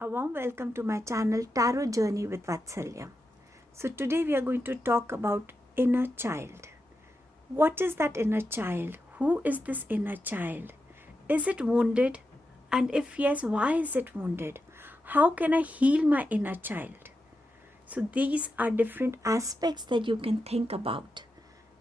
A warm welcome to my channel Tarot Journey with Vatsalya. So today we are going to talk about inner child. What is that inner child? Who is this inner child? Is it wounded? And if yes, why is it wounded? How can I heal my inner child? So these are different aspects that you can think about.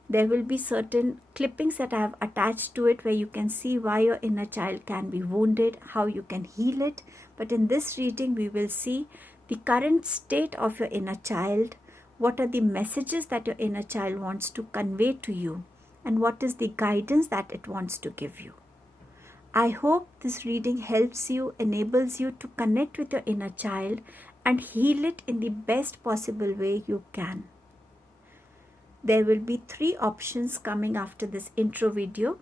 There will be certain clippings that I have attached to it where you can see why your inner child can be wounded, how you can heal it. But in this reading, we will see the current state of your inner child, what are the messages that your inner child wants to convey to you, and what is the guidance that it wants to give you. I hope this reading helps you, enables you to connect with your inner child and heal it in the best possible way you can. There will be 3 options coming after this intro video.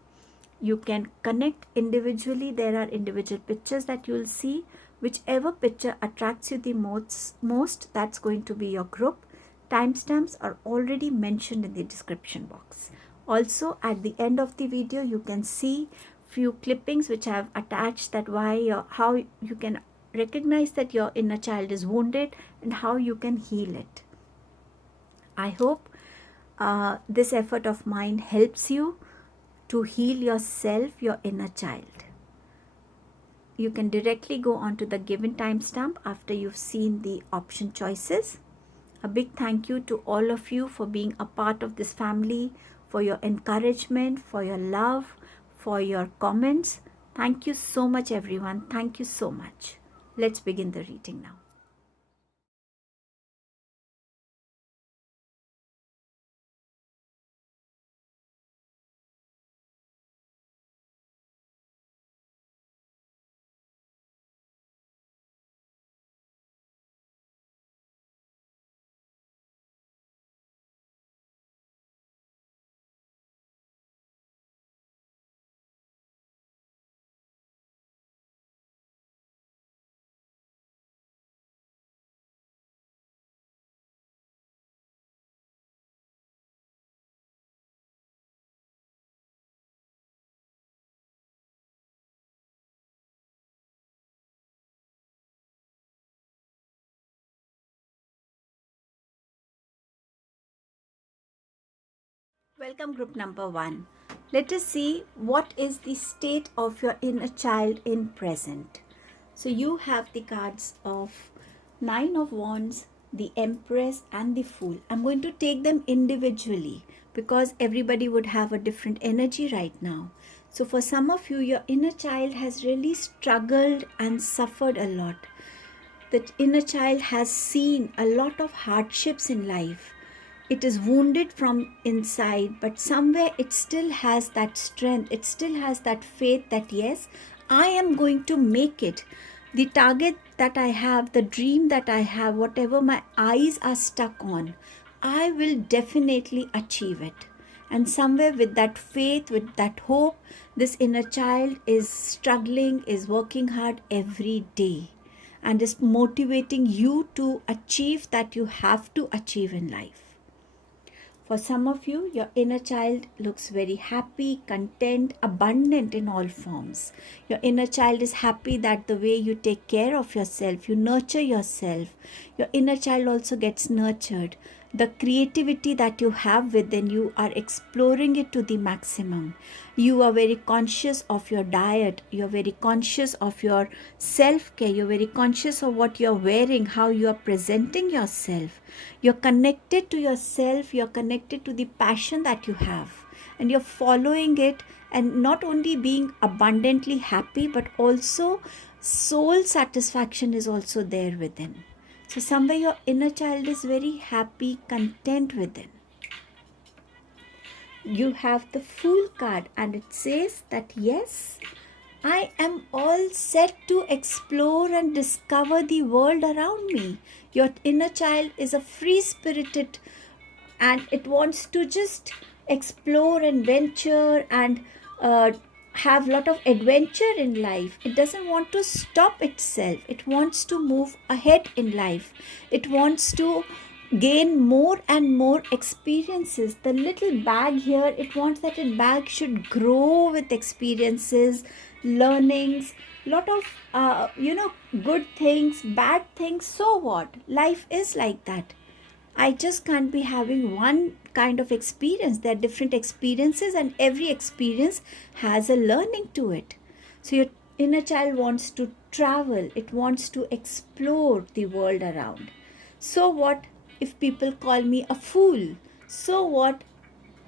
You can connect individually. There are individual pictures that you will see. Whichever picture attracts you the most, that's going to be your group. Timestamps are already mentioned in the description box. Also, at the end of the video, you can see few clippings which I have attached that how you can recognize that your inner child is wounded and how you can heal it. I hope this effort of mine helps you to heal yourself, your inner child. You can directly go onto the given timestamp after you've seen the option choices. A big thank you to all of you for being a part of this family, for your encouragement, for your love, for your comments. Thank you so much, everyone. Thank you so much. Let's begin the reading now. Welcome group number 1. Let us see what is the state of your inner child in present. So you have the cards of 9 of Wands, the Empress and the Fool. I'm going to take them individually because everybody would have a different energy right now. So for some of you, your inner child has really struggled and suffered a lot. That inner child has seen a lot of hardships in life. It is wounded from inside, but somewhere it still has that strength. It still has that faith that yes, I am going to make it. The target that I have, the dream that I have, whatever my eyes are stuck on, I will definitely achieve it. And somewhere with that faith, with that hope, this inner child is struggling, is working hard every day, and is motivating you to achieve that you have to achieve in life. For some of you, your inner child looks very happy, content, abundant in all forms. Your inner child is happy that the way you take care of yourself, you nurture yourself. Your inner child also gets nurtured. The creativity that you have within you are exploring it to the maximum. You are very conscious of your diet. You're very conscious of your self-care. You're very conscious of what you're wearing, how you are presenting yourself. You're connected to yourself. You're connected to the passion that you have. And you're following it, and not only being abundantly happy, but also soul satisfaction is also there within. So somewhere your inner child is very happy, content within. You have the Fool card, and it says that yes, I am all set to explore and discover the world around me. Your inner child is a free-spirited, and it wants to just explore and venture and have a lot of adventure in life. It doesn't want to stop itself. It wants to move ahead in life. It wants to gain more and more experiences. The little bag here, it wants that a bag should grow with experiences, learnings, lot of good things, bad things. So what? Life is like that. I just can't be having one kind of experience. There are different experiences, and every experience has a learning to it. So your inner child wants to travel, it wants to explore the world around. So what if people call me a fool? So what?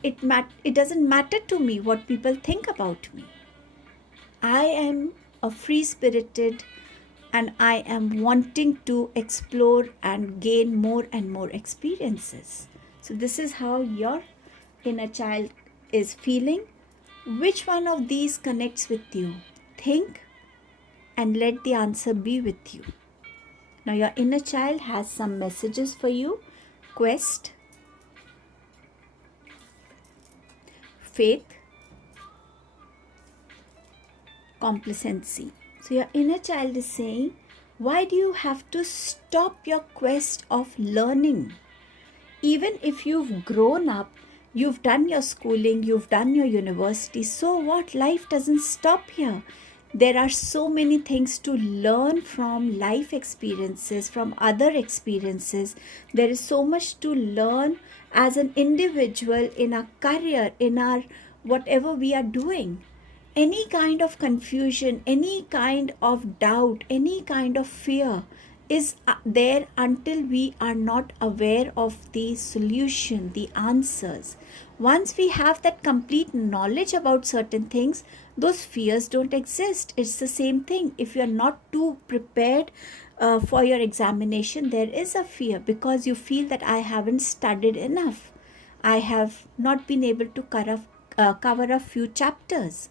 It doesn't matter to me what people think about me. I am a free spirited, and I am wanting to explore and gain more and more experiences. So, this is how your inner child is feeling. Which one of these connects with you? Think and let the answer be with you. Now, your inner child has some messages for you: quest, faith, complacency. So, your inner child is saying, why do you have to stop your quest of learning? Even if you've grown up, you've done your schooling, you've done your university, so what? Life doesn't stop here. There are so many things to learn from life experiences, from other experiences. There is so much to learn as an individual, in our career, in our whatever we are doing. Any kind of confusion, any kind of doubt, any kind of fear is there until we are not aware of the solution, the answers. Once we have that complete knowledge about certain things, those fears don't exist. It's the same thing. If you're not too prepared for your examination, there is a fear because you feel that I haven't studied enough. I have not been able to cover a few chapters.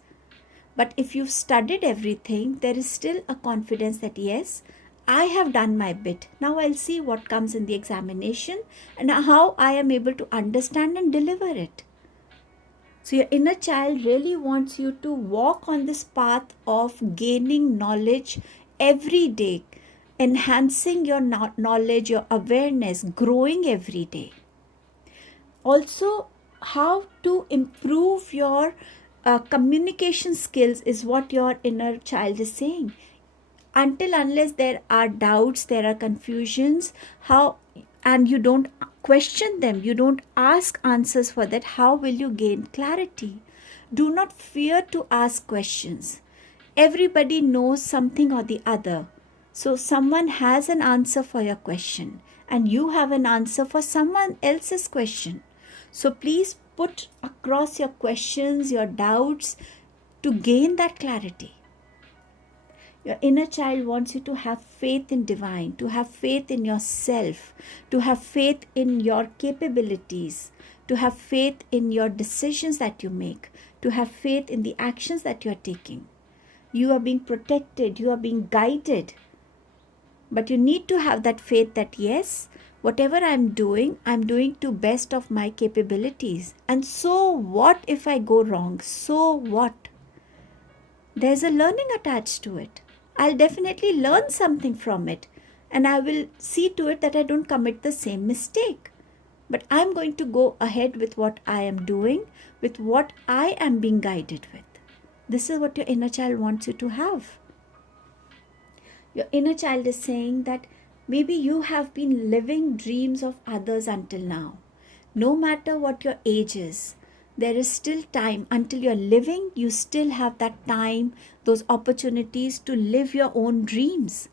But if you've studied everything, there is still a confidence that yes, I have done my bit. Now I'll see what comes in the examination and how I am able to understand and deliver it. So your inner child really wants you to walk on this path of gaining knowledge every day, enhancing your knowledge, your awareness, growing every day. Also, how to improve your communication skills is what your inner child is saying. Unless there are doubts, there are confusions, and you don't question them, you don't ask answers for that, how will you gain clarity? Do not fear to ask questions. Everybody knows something or the other. So someone has an answer for your question, and you have an answer for someone else's question. So please put across your questions, your doubts, to gain that clarity. Your inner child wants you to have faith in divine, to have faith in yourself, to have faith in your capabilities, to have faith in your decisions that you make, to have faith in the actions that you are taking. You are being protected, you are being guided. But you need to have that faith that yes, whatever I'm doing to best of my capabilities. And so what if I go wrong? So what? There's a learning attached to it. I'll definitely learn something from it, and I will see to it that I don't commit the same mistake. But I'm going to go ahead with what I am doing, with what I am being guided with. This is what your inner child wants you to have. Your inner child is saying that maybe you have been living dreams of others until now. No matter what your age is, there is still time. Until you're living, you still have that time, those opportunities to live your own dreams.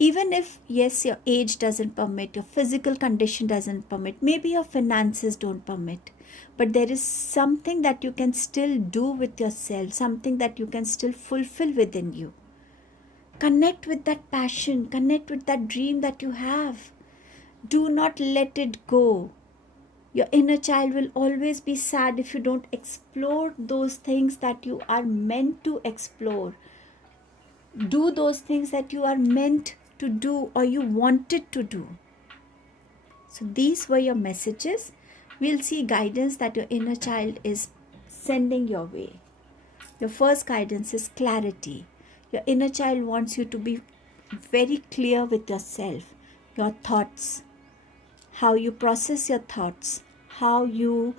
Even if, yes, your age doesn't permit, your physical condition doesn't permit, maybe your finances don't permit, but there is something that you can still do with yourself, something that you can still fulfill within you. Connect with that passion, connect with that dream that you have. Do not let it go. Your inner child will always be sad if you don't explore those things that you are meant to explore. Do those things that you are meant to do or you wanted to do. So these were your messages. We'll see guidance that your inner child is sending your way. Your first guidance is clarity. Your inner child wants you to be very clear with yourself, your thoughts. how you process your thoughts, how you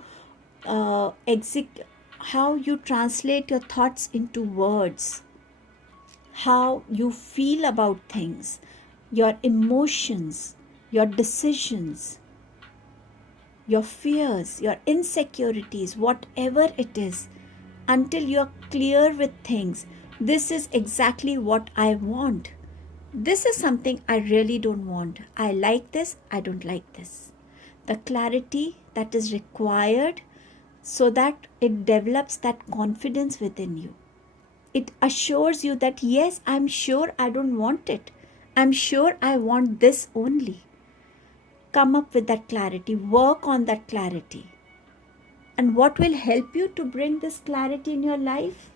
how you translate your thoughts into words, how you feel about things, your emotions, your decisions, your fears, your insecurities, whatever it is, until you're clear with things. This is exactly what I want. This is something I really don't want. I like this, I don't like this. The clarity that is required so that it develops that confidence within you. It assures you that yes, I'm sure I don't want it. I'm sure I want this only. Come up with that clarity, work on that clarity. And what will help you to bring this clarity in your life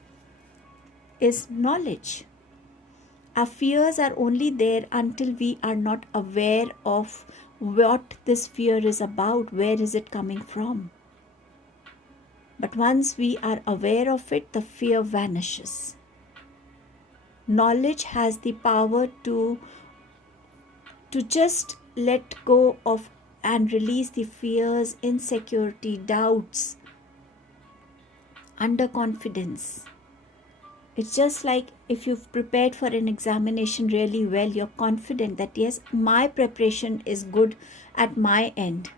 is knowledge. Our fears are only there until we are not aware of what this fear is about, where is it coming from. But once we are aware of it, the fear vanishes. Knowledge has the power to just let go of and release the fears, insecurity, doubts, underconfidence. It's just like if you've prepared for an examination really well, you're confident that yes, my preparation is good at my end.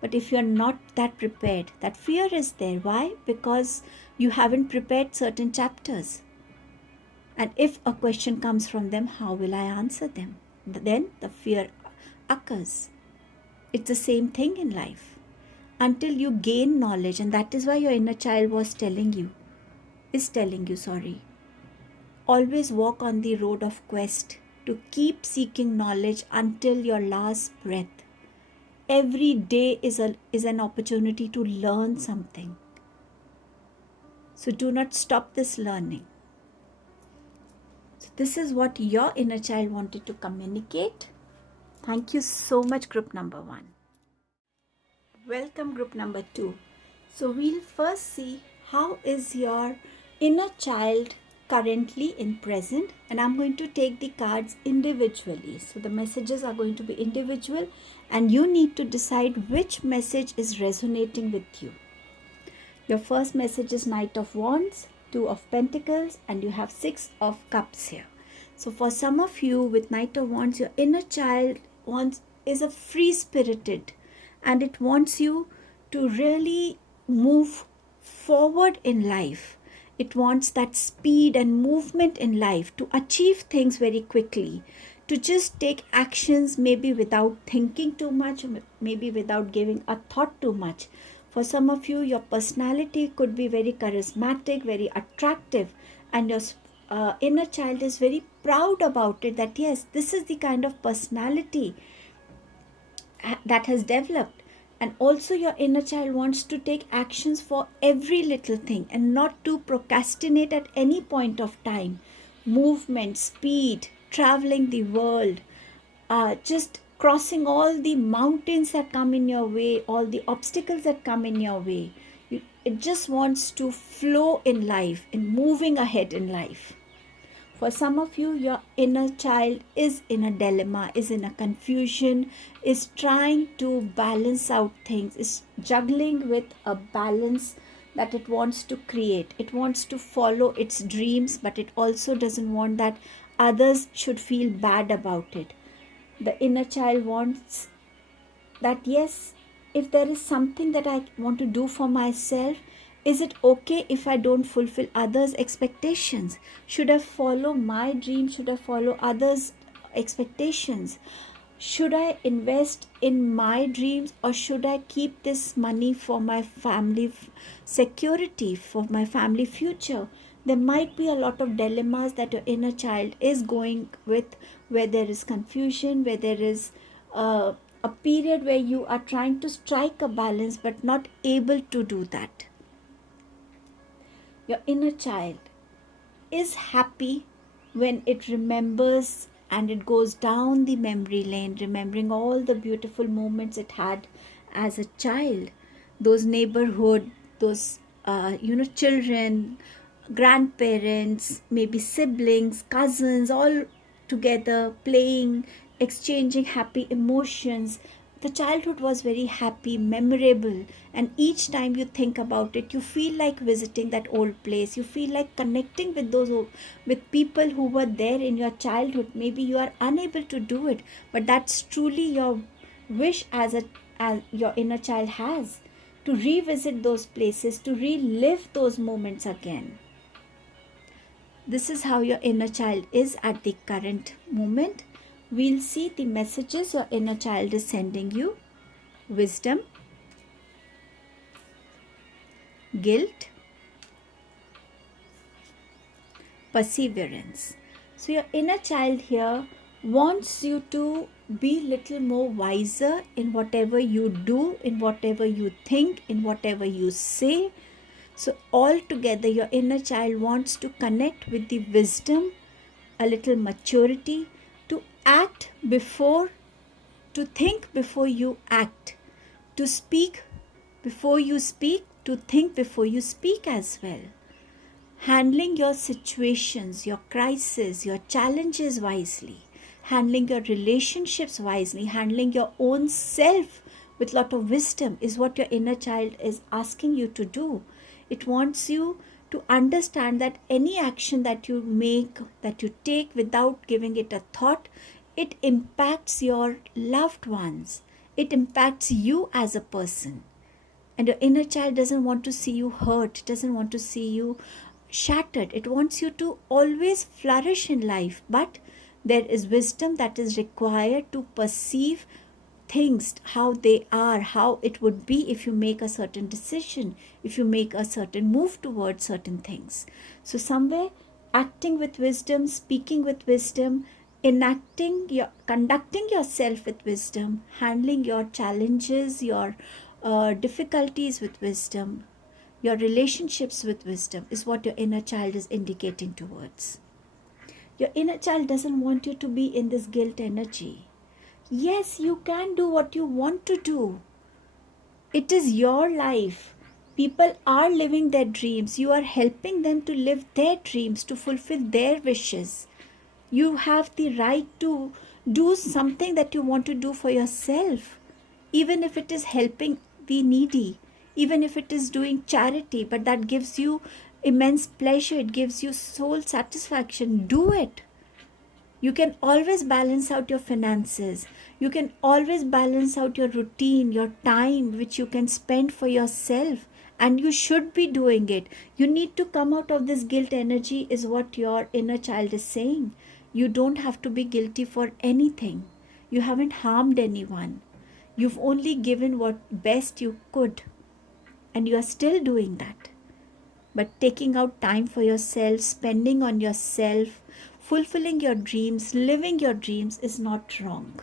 But if you're not that prepared, that fear is there. Why? Because you haven't prepared certain chapters. And if a question comes from them, how will I answer them? Then the fear occurs. It's the same thing in life. Until you gain knowledge, and that is why your inner child is telling you, always walk on the road of quest to keep seeking knowledge until your last breath. Every day is an opportunity to learn something. So do not stop this learning. So this is what your inner child wanted to communicate. Thank you so much, group number 1. Welcome, group number 2. So we'll first see how is your inner child currently in present, and I'm going to take the cards individually. So the messages are going to be individual and you need to decide which message is resonating with you. Your first message is Knight of Wands, 2 of Pentacles, and you have 6 of Cups here. So for some of you with Knight of Wands, your inner child is a free-spirited, and it wants you to really move forward in life. It wants that speed and movement in life to achieve things very quickly, to just take actions maybe without thinking too much, maybe without giving a thought too much. For some of you, your personality could be very charismatic, very attractive, and your inner child is very proud about it, that yes, this is the kind of personality that has developed. And also your inner child wants to take actions for every little thing and not to procrastinate at any point of time. Movement, speed, traveling the world, just crossing all the mountains that come in your way, all the obstacles that come in your way. It just wants to flow in life, in moving ahead in life. For some of you, your inner child is in a dilemma, is in a confusion, is trying to balance out things, is juggling with a balance that it wants to create. It wants to follow its dreams, but it also doesn't want that others should feel bad about it. The inner child wants that, yes, if there is something that I want to do for myself, is it okay if I don't fulfill others' expectations? Should I follow my dreams? Should I follow others' expectations? Should I invest in my dreams, or should I keep this money for my family security, for my family future? There might be a lot of dilemmas that your inner child is going with, where there is confusion, where there is a period where you are trying to strike a balance but not able to do that. Your inner child is happy when it remembers and it goes down the memory lane, remembering all the beautiful moments it had as a child, those neighborhood, those children, grandparents, maybe siblings, cousins, all together playing, exchanging happy emotions, the childhood was very happy, memorable, and each time you think about it, you feel like visiting that old place. You feel like connecting with with people who were there in your childhood. Maybe you are unable to do it, but that's truly your wish as your inner child has, to revisit those places, to relive those moments again. This is how your inner child is at the current moment. We'll see the messages your inner child is sending you. Wisdom, guilt, perseverance. So your inner child here wants you to be little more wiser in whatever you do, in whatever you think, in whatever you say. So altogether your inner child wants to connect with the wisdom, a little maturity, to act before, to think before you act, to speak before you speak, to think before you speak as well. Handling your situations, your crises, your challenges wisely, handling your relationships wisely, handling your own self with lot of wisdom is what your inner child is asking you to do. It wants you to understand that any action that you make, that you take without giving it a thought, it impacts your loved ones. It impacts you as a person. And your inner child doesn't want to see you hurt, doesn't want to see you shattered. It wants you to always flourish in life. But there is wisdom that is required to perceive things how they are, how it would be if you make a certain decision, if you make a certain move towards certain things. So somewhere acting with wisdom, speaking with wisdom, conducting yourself with wisdom, handling your challenges, your difficulties with wisdom, your relationships with wisdom is what your inner child is indicating towards. Your inner child doesn't want you to be in this guilt energy. Yes, you can do what you want to do. It is your life. People are living their dreams. You are helping them to live their dreams, to fulfill their wishes. You have the right to do something that you want to do for yourself, even if it is helping the needy, even if it is doing charity, but that gives you immense pleasure, it gives you soul satisfaction. Do it. You can always balance out your finances. You can always balance out your routine, your time, which you can spend for yourself. And you should be doing it. You need to come out of this guilt energy, is what your inner child is saying. You don't have to be guilty for anything. You haven't harmed anyone. You've only given what best you could. And you are still doing that. But taking out time for yourself, spending on yourself, fulfilling your dreams, living your dreams is not wrong.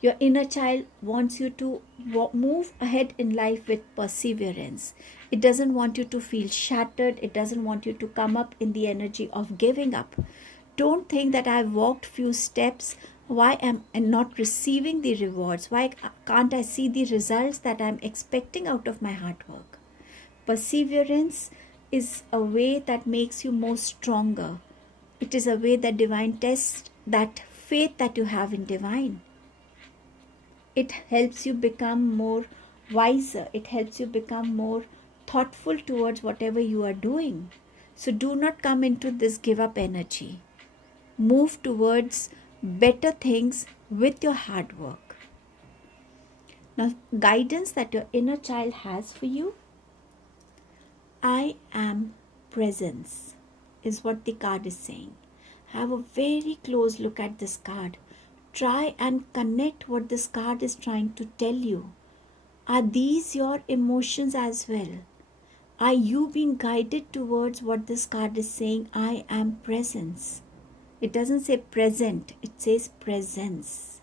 Your inner child wants you to move ahead in life with perseverance. It doesn't want you to feel shattered. It doesn't want you to come up in the energy of giving up. Don't think that I've walked few steps. Why am I not receiving the rewards? Why can't I see the results that I'm expecting out of my hard work? Perseverance is a way that makes you more stronger. It is a way that divine tests that faith that you have in divine. It helps you become more wiser. It helps you become more thoughtful towards whatever you are doing. So do not come into this give up energy. Move towards better things with your hard work. Now, guidance that your inner child has for you. I am presence is what the card is saying. Have a very close look at this card. Try and connect what this card is trying to tell you. Are these your emotions as well? Are you being guided towards what this card is saying? I am presence. It doesn't say present, it says presence.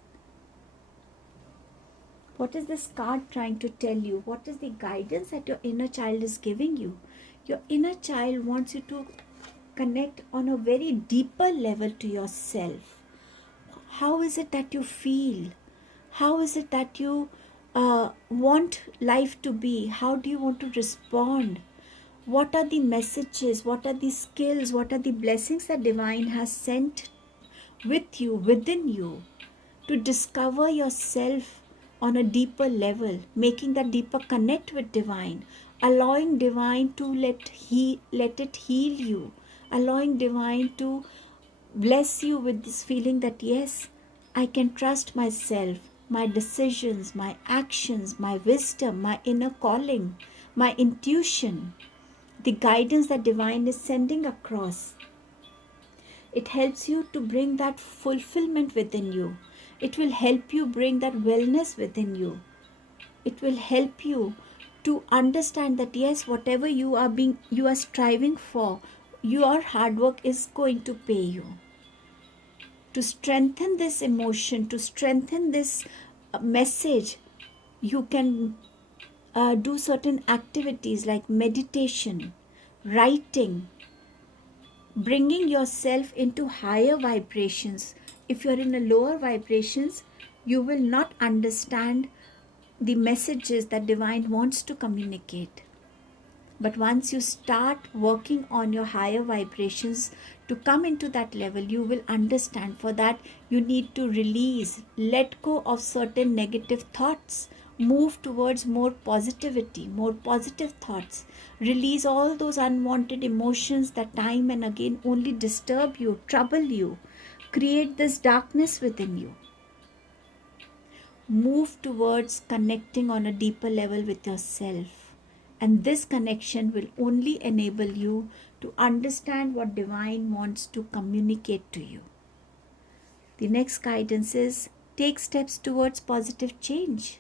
What is this card trying to tell you? What is the guidance that your inner child is giving you? Your inner child wants you to connect on a very deeper level to yourself. How is it that you feel? How is it that you want life to be? How do you want to respond? What are the messages? What are the skills? What are the blessings that divine has sent with you, within you? to discover yourself on a deeper level, making that deeper connect with divine, allowing divine to let it heal you, allowing divine to bless you with this feeling that yes, I can trust myself, my decisions, my actions, my wisdom, my inner calling, my intuition, the guidance that divine is sending across. It helps you to bring that fulfillment within you. It will help you bring that wellness within you. It will help you to understand that yes, whatever you are striving for, your hard work is going to pay you. To strengthen this emotion, to strengthen this message, you can do certain activities like meditation, writing, bringing yourself into higher vibrations. If you're in a lower vibrations, you will not understand the messages that divine wants to communicate. But once you start working on your higher vibrations to come into that level, you will understand. For that, you need to release, let go of certain negative thoughts, move towards more positivity, more positive thoughts, release all those unwanted emotions that time and again only disturb you, trouble you, create this darkness within you. Move towards connecting on a deeper level with yourself. And this connection will only enable you to understand what divine wants to communicate to you. The next guidance is take steps towards positive change.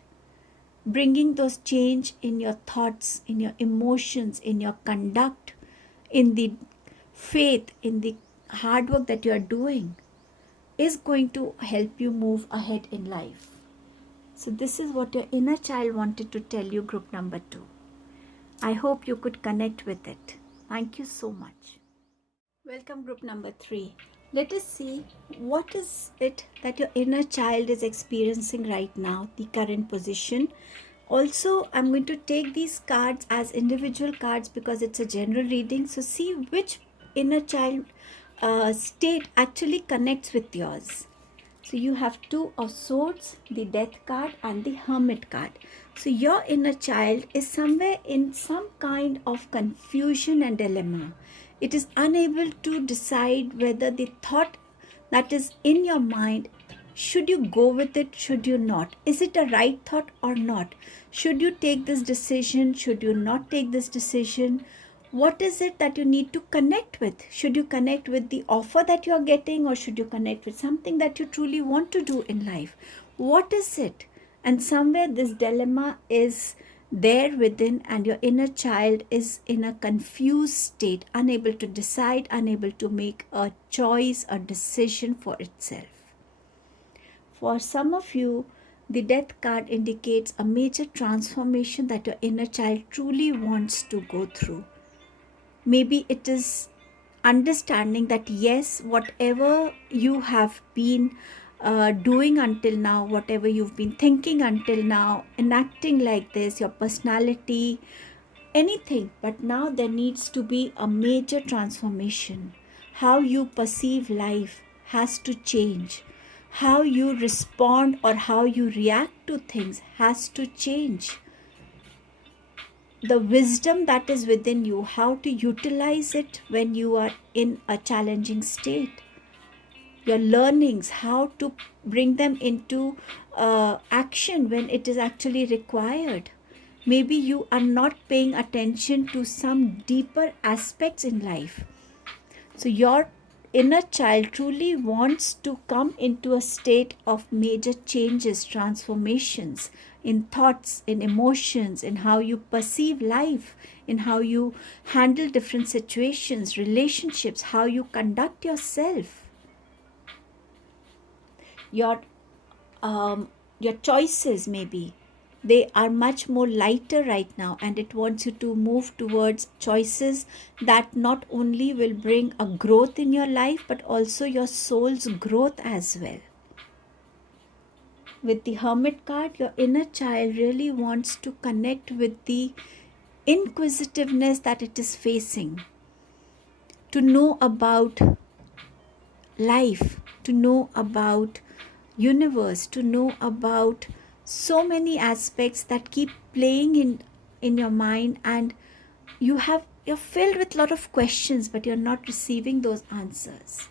Bringing those change in your thoughts, in your emotions, in your conduct, in the faith, in the hard work that you are doing is going to help you move ahead in life. So this is what your inner child wanted to tell you, group number 2. I hope you could connect with it. Thank you so much. Welcome, group number 3. Let us see what is it that your inner child is experiencing right now, the current position. Also, I'm going to take these cards as individual cards because it's a general reading. So see which inner child state actually connects with yours. So you have 2 of swords, the death card and the hermit card. So your inner child is somewhere in some kind of confusion and dilemma. It is unable to decide whether the thought that is in your mind, should you go with it, should you not? Is it a right thought or not? Should you take this decision, should you not take this decision? What is it that you need to connect with? Should you connect with the offer that you are getting, or should you connect with something that you truly want to do in life? What is it? And somewhere this dilemma is there within, and your inner child is in a confused state, unable to decide, unable to make a choice, a decision for itself. For some of you, the death card indicates a major transformation that your inner child truly wants to go through. Maybe it is understanding that yes, whatever you have been doing until now, whatever you've been thinking until now, enacting like this, your personality, anything, but now there needs to be a major transformation. How you perceive life has to change. How you respond or how you react to things has to change. The wisdom that is within you, how to utilize it when you are in a challenging state. Your learnings, how to bring them into action when it is actually required. Maybe you are not paying attention to some deeper aspects in life. So your inner child truly wants to come into a state of major changes, transformations in thoughts, in emotions, in how you perceive life, in how you handle different situations, relationships, how you conduct yourself. Your choices, maybe they are much more lighter right now, and it wants you to move towards choices that not only will bring a growth in your life, but also your soul's growth as well. With the Hermit card, your inner child really wants to connect with the inquisitiveness that it is facing, to know about life, to know about universe, to know about so many aspects that keep playing in your mind, and you're filled with a lot of questions, but you're not receiving those answers.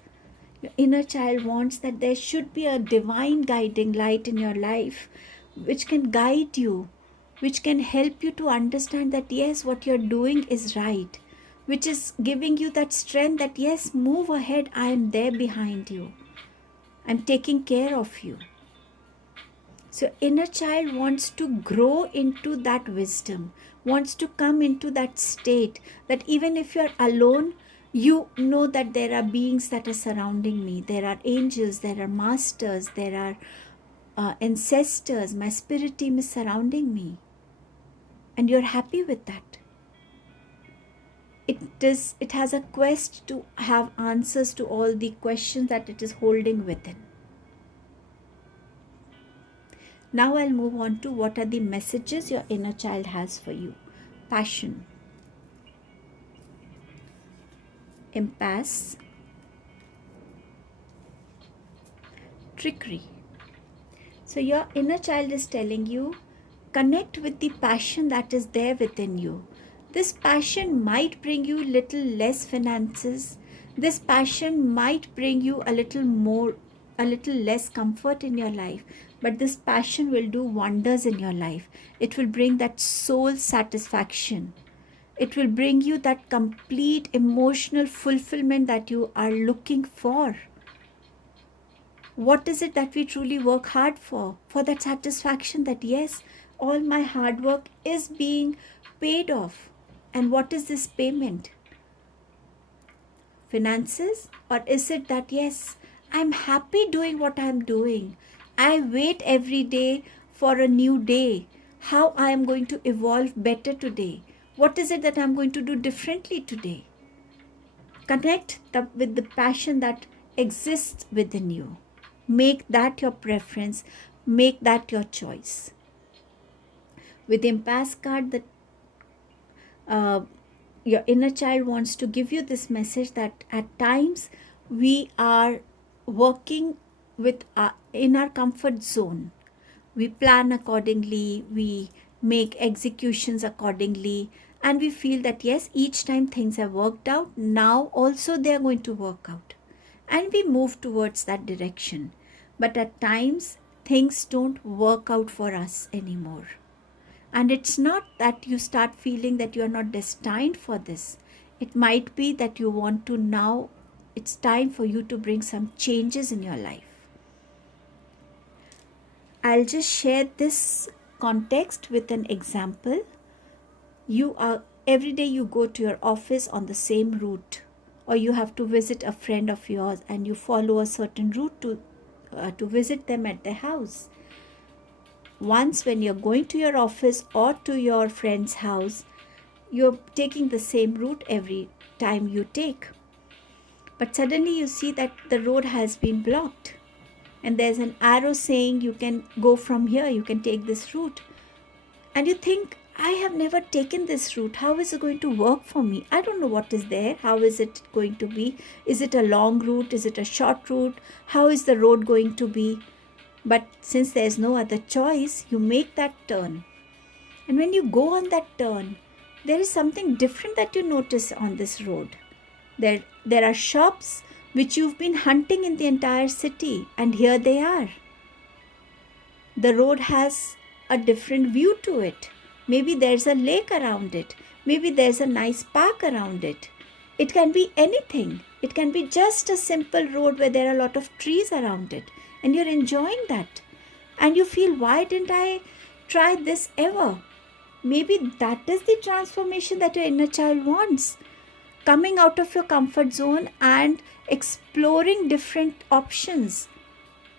Your inner child wants that there should be a divine guiding light in your life which can guide you, which can help you to understand that yes, what you're doing is right, which is giving you that strength that yes, move ahead, I am there behind you, I'm taking care of you. So inner child wants to grow into that wisdom, wants to come into that state that even if you're alone, you know that there are beings that are surrounding me. There are angels, there are masters, there are ancestors, my spirit team is surrounding me. And you're happy with that. It has a quest to have answers to all the questions that it is holding within. Now I'll move on to what are the messages your inner child has for you. Passion, impasse, trickery. So your inner child is telling you, connect with the passion that is there within you. This passion might bring you little less finances. This passion might bring you a little less comfort in your life. But this passion will do wonders in your life. It will bring that soul satisfaction. It will bring you that complete emotional fulfillment that you are looking for. What is it that we truly work hard for? For that satisfaction that yes, all my hard work is being paid off. And what is this payment? Finances? Or is it that yes, I'm happy doing what I'm doing. I wait every day for a new day. How I am going to evolve better today. What is it that I'm going to do differently today? Connect with the passion that exists within you. Make that your preference. Make that your choice. With impasse card, your inner child wants to give you this message that at times we are working in our comfort zone. We plan accordingly, we make executions accordingly, and we feel that yes, each time things have worked out, now also they are going to work out. And we move towards that direction. But at times, things don't work out for us anymore. And it's not that you start feeling that you are not destined for this. It might be that you want to now, it's time for you to bring some changes in your life. I'll just share this context with an example. Every day you go to your office on the same route, or you have to visit a friend of yours and you follow a certain route to visit them at their house. Once when you're going to your office or to your friend's house, you're taking the same route every time you take. But suddenly you see that the road has been blocked. And there's an arrow saying you can go from here, you can take this route. And you think, I have never taken this route. How is it going to work for me? I don't know what is there. How is it going to be? Is it a long route? Is it a short route? How is the road going to be? But since there's no other choice, you make that turn. And when you go on that turn, there is something different that you notice on this road. There are shops which you've been hunting in the entire city, and here they are. The road has a different view to it. Maybe there's a lake around it. Maybe there's a nice park around it. It can be anything. It can be just a simple road where there are a lot of trees around it. And you're enjoying that. And you feel, why didn't I try this ever? Maybe that is the transformation that your inner child wants. Coming out of your comfort zone and exploring different options,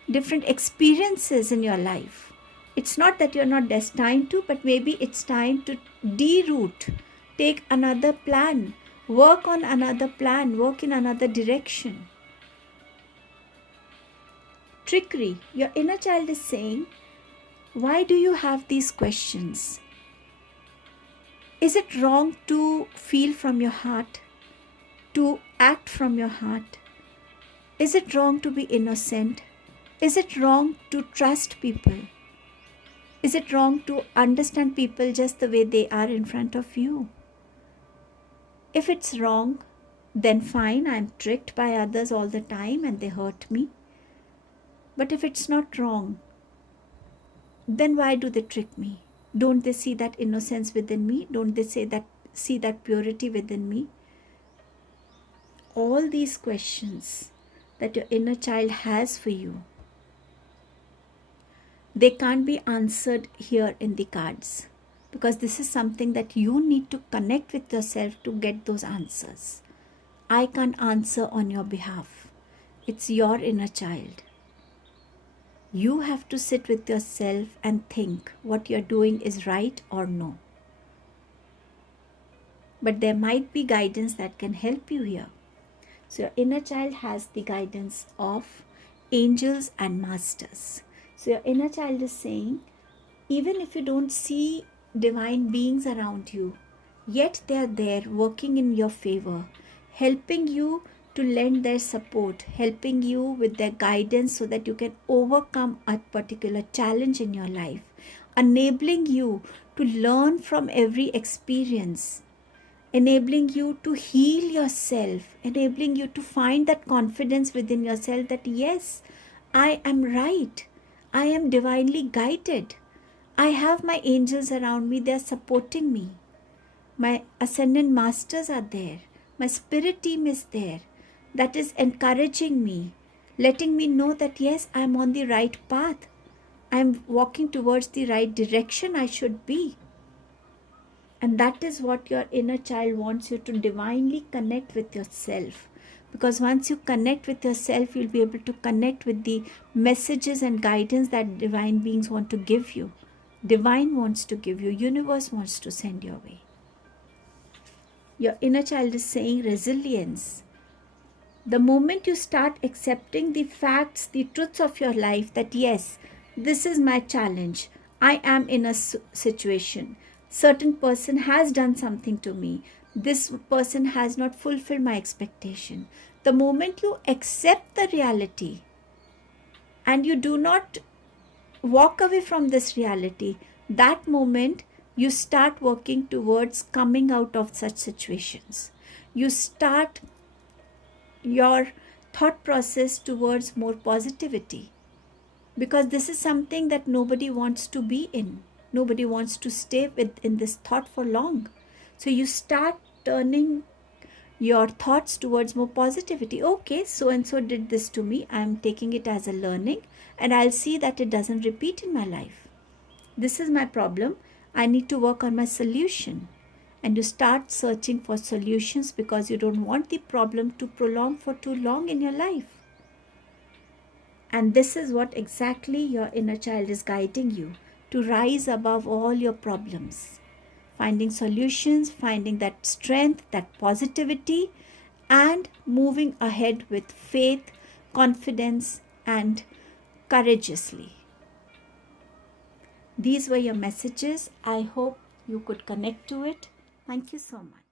different experiences in your life. It's not that you're not destined to, but maybe it's time to deroute, take another plan, work on another plan, work in another direction. Trickery. Your inner child is saying, why do you have these questions? Is it wrong to feel from your heart? To act from your heart? Is it wrong to be innocent? Is it wrong to trust people? Is it wrong to understand people just the way they are in front of you? If it's wrong, then fine, I'm tricked by others all the time and they hurt me. But if it's not wrong, then why do they trick me? Don't they see that innocence within me? Don't they see that purity within me? All these questions that your inner child has for you, they can't be answered here in the cards, because this is something that you need to connect with yourself to get those answers. I can't answer on your behalf. It's your inner child. You have to sit with yourself and think what you're doing is right or no. But there might be guidance that can help you here. So your inner child has the guidance of angels and masters. So your inner child is saying, even if you don't see divine beings around you, yet they are there working in your favor, helping you to lend their support, helping you with their guidance so that you can overcome a particular challenge in your life, enabling you to learn from every experience, enabling you to heal yourself, enabling you to find that confidence within yourself that yes, I am right, I am divinely guided, I have my angels around me, they are supporting me, my ascendant masters are there, my spirit team is there, that is encouraging me, letting me know that yes, I am on the right path, I am walking towards the right direction I should be. And that is what your inner child wants you to divinely connect with yourself. Because once you connect with yourself, you'll be able to connect with the messages and guidance that divine beings want to give you. Divine wants to give you. Universe wants to send your way. Your inner child is saying resilience. The moment you start accepting the facts, the truths of your life, that yes, this is my challenge. I am in a situation. Certain person has done something to me. This person has not fulfilled my expectation. The moment you accept the reality and you do not walk away from this reality, that moment you start working towards coming out of such situations. You start your thought process towards more positivity, because this is something that nobody wants to be in. Nobody wants to stay in this thought for long. So you start turning your thoughts towards more positivity. Okay, so and so did this to me, I am taking it as a learning and I'll see that it doesn't repeat in my life. This is my problem, I need to work on my solution. And you start searching for solutions because you don't want the problem to prolong for too long in your life. And this is what exactly your inner child is guiding you to rise above all your problems, finding solutions, finding that strength, that positivity, and moving ahead with faith, confidence, and courageously. These were your messages. I hope you could connect to it. Thank you so much.